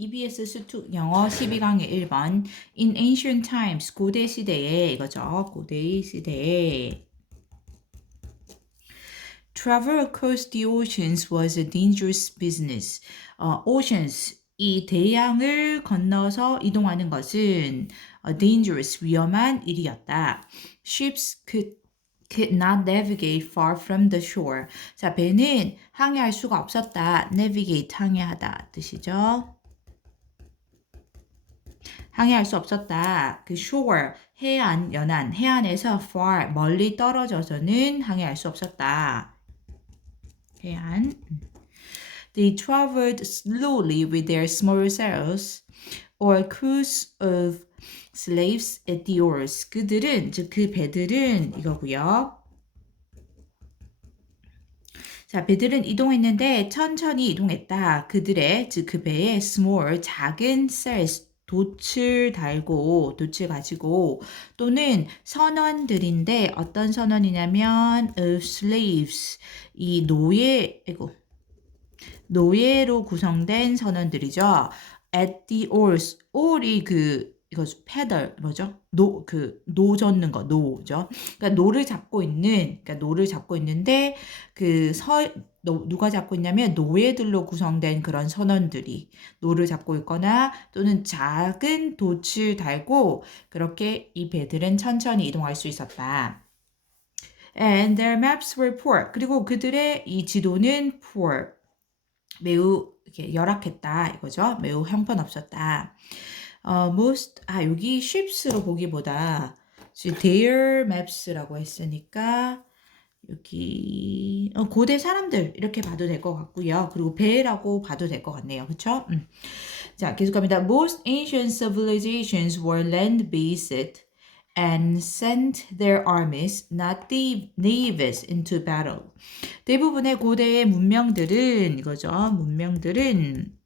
EBS 수특 영어 12강의 1번 In ancient times 고대 시대에 이거죠. 고대 시대에 Travel across the oceans was a dangerous business. 어, oceans 이 대양을 건너서 이동하는 것은 a dangerous 위험한 일이었다. Ships could could not navigate far from the shore. 자, 배는 항해할 수가 없었다. navigate 항해하다 뜻이죠. 항해할 수 없었다. 그 shore 해안 연안 해안에서 far 멀리 떨어져서는 항해할 수 없었다. 해안. They traveled slowly with their small sails or crews of slaves at the oars. 그들은 즉 그 배들은 이거고요. 자, 배들은 이동했는데 천천히 이동했다. 그들의 즉 그 배에 small 작은 sails 돛을 달고 돛을 가지고 또는 선원들인데 어떤 선원이냐면 of slaves 이 노예 이고 노예로 구성된 선원들이죠. At the oars, oar이 그 이거 패들 뭐죠? 노 그 노 젓는 거 노죠. 그러니까 노를 잡고 있는 그러니까 노를 잡고 있는데 그서 누가 잡고 있냐면 노예들로 구성된 그런 선원들이 노를 잡고 있거나 또는 작은 돛을 달고 그렇게 이 배들은 천천히 이동할 수 있었다. And their maps were poor. 그리고 그들의 이 지도는 poor. 매우 이렇게 열악했다 이거죠. 매우 형편없었다. 어, most 아 여기 ships로 보기보다 their maps라고 했으니까 여기 어, 고대 사람들 이렇게 봐도 될 것 같고요. 그리고 배라고 봐도 될 것 같네요. 그렇죠? 음. 자 계속합니다. Most ancient civilizations were land-based and sent their armies, not navies, into battle. 대부분의 고대의 문명들은 이거죠. 문명들은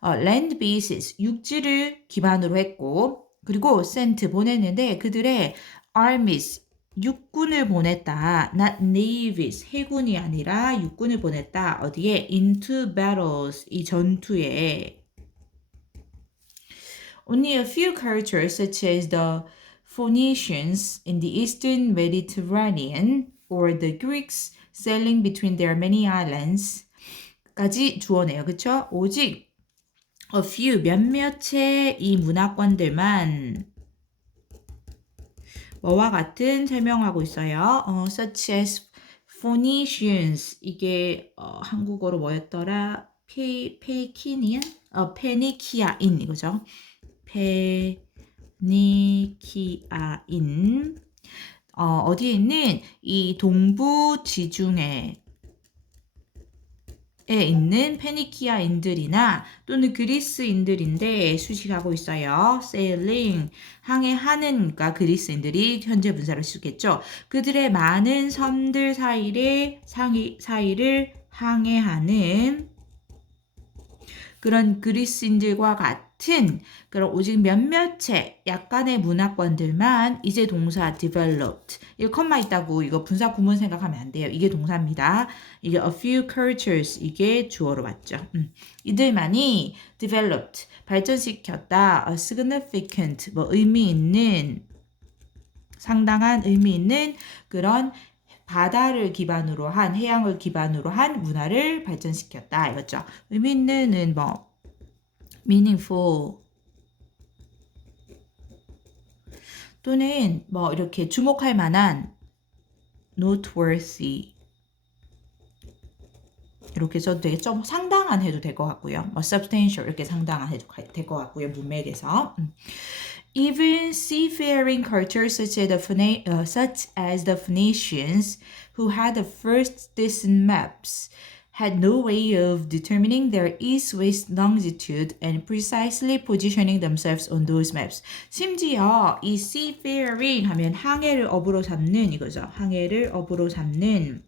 어, land bases, 육지를 기반으로 했고 그리고 sent 보냈는데 그들의 armies, 육군을 보냈다. Not navies, 해군이 아니라 육군을 보냈다. 어디에? Into battles, 이 전투에. Only a few cultures, such as the Phoenicians in the eastern Mediterranean or the Greeks sailing between their many islands, 까지 주어내요. 그쵸? 오직 a few, 몇몇의 이 문화권들만 뭐와 같은 설명하고 있어요. 어, such as Phoenicians 이게 어, 한국어로 뭐였더라? 페 페키니안? 어, 페니키아인 이거죠. 페니키아인 어, 어디에 있는 이 동부 지중해 에 있는 페니키아인들이나 또는 그리스인들인데 수식하고 있어요. sailing 항해하는가 그리스인들이 현재 분사를 쓰겠죠. 그들의 많은 섬들 사이를 상이, 사이를 항해하는 그런 그리스인들과 같은 그런 오직 몇몇의 약간의 문화권들만 이제 동사 developed 이거 컴마 있다고 이거 분사 구문 생각하면 안 돼요. 이게 동사입니다. 이게 a few cultures 이게 주어로 맞죠. 음. 이들만이 developed 발전시켰다. a significant 뭐 의미 있는 상당한 의미 있는 그런 바다를 기반으로 한 해양을 기반으로 한 문화를 발전시켰다 이거죠. 의미 있는은 뭐 meaningful 또는 뭐 이렇게 주목할 만한 noteworthy 이렇게 써도 되겠죠. 뭐 상당한 해도 될 것 같고요. 뭐 substantial 이렇게 상당한 해도 될 것 같고요. 문맥에서. 음. Even seafaring cultures such as the, Phone- uh, such as the Phoenicians, who had the first distant maps, had no way of determining their east-west longitude and precisely positioning themselves on those maps. 심지어 이 seafaring 하면 항해를 업으로 삼는 이거죠. 항해를 업으로 삼는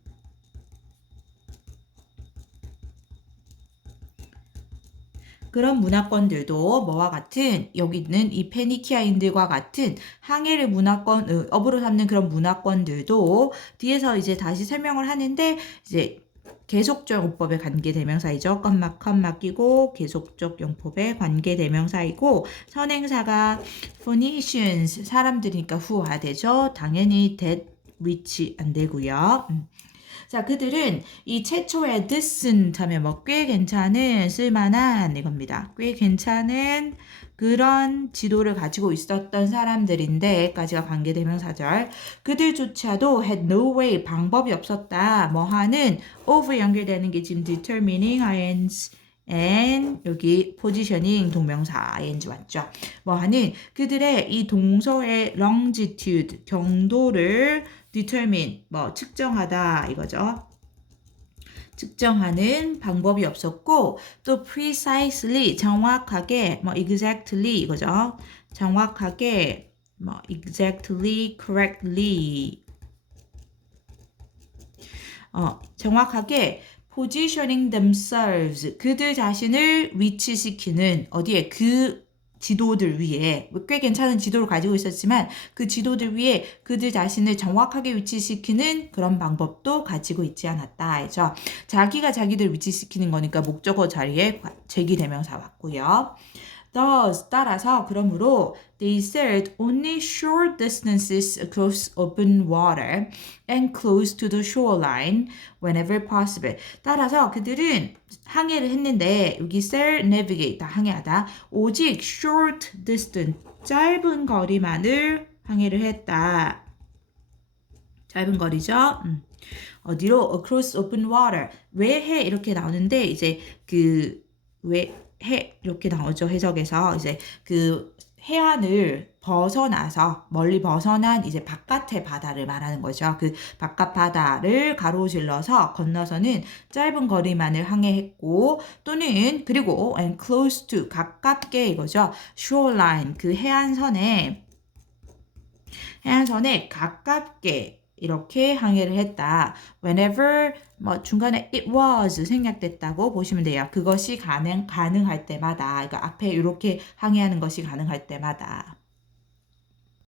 그런 문화권들도 뭐와 같은 여기 있는 이 페니키아인들과 같은 항해를 문화권 어, 업으로 삼는 그런 문화권들도 뒤에서 이제 다시 설명을 하는데 이제 계속적 용법의 관계 대명사이죠. 껌막 컴막 끼고 계속적 용법의 관계 대명사이고 선행사가 Phoenicians 사람들이니까 who가 되죠. 당연히 that which 안 되고요. 음. 자, 그들은 이 최초의 decent 하면 뭐 꽤 괜찮은 쓸만한 이겁니다. 꽤 괜찮은 그런 지도를 가지고 있었던 사람들인데까지가 관계대명사절. 그들조차도 had no way 방법이 없었다. 뭐 하는 over 연결되는 게 지금 determining ings and 여기 positioning 동명사 ing 왔죠. 뭐 하는 그들의 이 동서의 longitude 경도를 determine 뭐 측정하다 이거죠. 측정하는 방법이 없었고 또 precisely 정확하게 뭐 exactly 이거죠. 정확하게 뭐 exactly correctly 어 정확하게 positioning themselves 그들 자신을 위치시키는 어디에 그 지도들 위에 꽤 괜찮은 지도를 가지고 있었지만 그 지도들 위에 그들 자신을 정확하게 위치시키는 그런 방법도 가지고 있지 않았다 알죠? 자기가 자기들 위치시키는 거니까 목적어 자리에 제기대명사 왔고요. Thus 따라서 그러므로 they sailed only short distances across open water and close to the shoreline whenever possible. 따라서 그들은 항해를 했는데 여기 sail, navigate 다 항해하다 오직 short distance 짧은 거리만을 항해를 했다. 짧은 거리죠. 음. 어디로 across open water 왜해 이렇게 나오는데 이제 그왜 해 이렇게 나오죠 해석에서 이제 그 해안을 벗어나서 멀리 벗어난 이제 바깥의 바다를 말하는 거죠. 그 바깥 바다를 가로질러서 건너서는 짧은 거리만을 항해했고 또는 그리고 and close to 가깝게 이거죠. shoreline 그 해안선에 해안선에 가깝게 이렇게 항해를 했다. Whenever 뭐 중간에 it was 생략됐다고 보시면 돼요. 그것이 가능 가능할 때마다 그러니까 앞에 이렇게 항해하는 것이 가능할 때마다